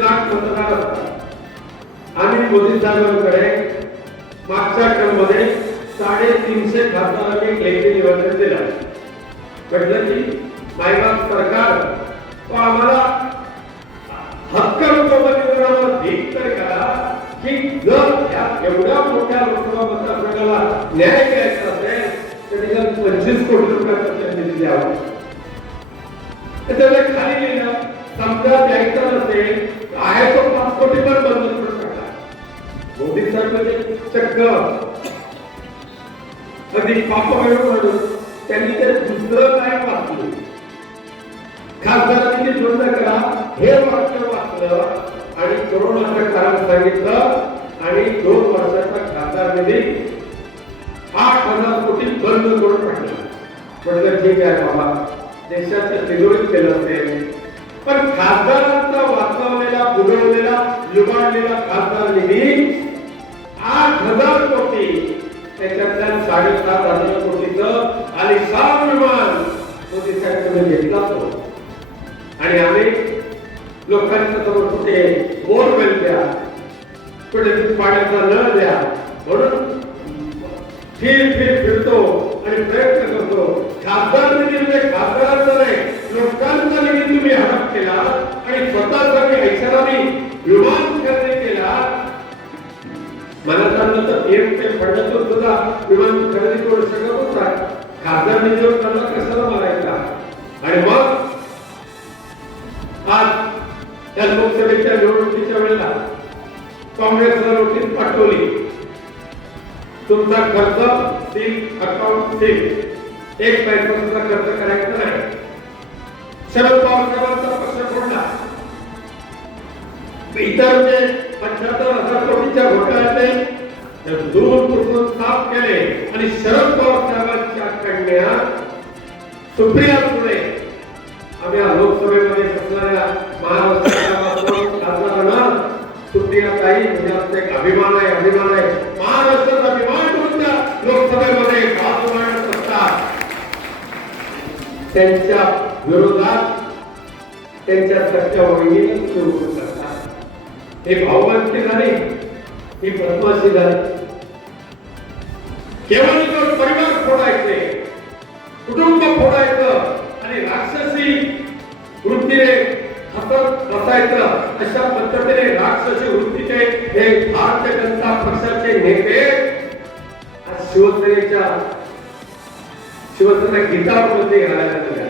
लाख मतदार असतात. आम्ही मोदी साहेबांकडे मागच्या टर्ममध्ये 350 खासदारांनी लेखी निवेदन दिलं. म्हटलं की मायबाप सरकार आम्हाला हक्क लोकप्रतिनिधींना भीक तर करा की जर या एवढ्या मोठ्या लोकसभा मतदारसंघाला न्याय द्यायचा असेल तर त्याच्यात 25 कोटी रुपयाचा त्यांनी द्यावा. त्याच्या खाली लिहिलं समजा द्यायचं नसेल आहे तो 5 कोटी पण बंद करू शकता. मोदी साहेब चक्क अगदी पाप म्हणून त्यांनी ते दुसरं काय वाचलं, खासदारांनी बंद करा हे वाक्य वाचलं आणि कोरोनाचं कारण सांगितलं आणि 2 वर्षाचा खासदार निधी 8,000 कोटी बंद करून टाकला. म्हटलं ठीक आहे बाबा, देशाच्या तिजोरीत केलं असेल, पण खासदारांचा वाचवलेला बुडवलेला लुबाडलेला खासदार निधी 8,000 कोटी, त्याच्यातल्या 7,500 कोटीचं आलिशान विमान मोदी साहेबांनी घेतला तो. आणि आम्ही लोकांच्या समोर कुठे बोरवेल द्या, कुठे पाण्याचा नळ द्या म्हणून फिरतो आणि प्रयत्न करतो. खासदार निधी म्हणजे खासदारांचा नाही, लोकांचा निधी तुम्ही हडप केला आणि स्वतःसाठी ऐशारामी विमान खरेदी केला. मला सांगलं तर पीएमचे फंडातून सुद्धा विमान खरेदी करू शकत होता. खासदार निधीवर त्यांना कशाला मारायचा. आणि मग आज त्या लोकसभेच्या निवडणुकीच्या वेळेला काँग्रेसला नोटीस पाठवली, तुमचा खर्च सील अकाउंट सील, 1 पैसा सुद्धा खर्च करायचा नाही. शरद पवार साहेबांचा पक्ष फोडला. इतर जे 75,000 कोटीच्या घोटाळ्याचे दूर पुसून साफ केले आणि शरद पवार साहेबांच्या कन्या सुप्रिया सुळे आम्ही लोकसभेमध्ये बसणाऱ्या महाराष्ट्राच्या खासदारांना सुप्रिया ताई म्हणजे एक अभिमान आहे, अभिमान आहे. महाराष्ट्राचा अभिमान म्हणून त्या लोकसभेमध्ये बाजू मांडत असतात. त्यांच्या विरोधात त्यांच्या सख्या वहिनी सुरू करतात. हे भावबंदी झाली, ही बदमाशी झाली. केवळ परिवार फोडायचे, कुटुंब फोडायचं आणि राक्षसी वृत्तीने हसत बसायचं, अशा पद्धतीने राक्षसी वृत्तीचे हे भारतीय जनता पक्षाचे नेते शिवसेना गीतामध्ये घालायला लागले.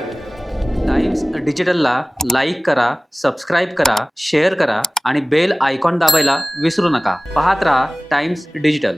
टाइम्स डिजिटलला लाईक करा, सबस्क्राईब करा, शेअर करा आणि बेल आयकॉन दाबायला विसरू नका. पाहत रहा टाइम्स डिजिटल.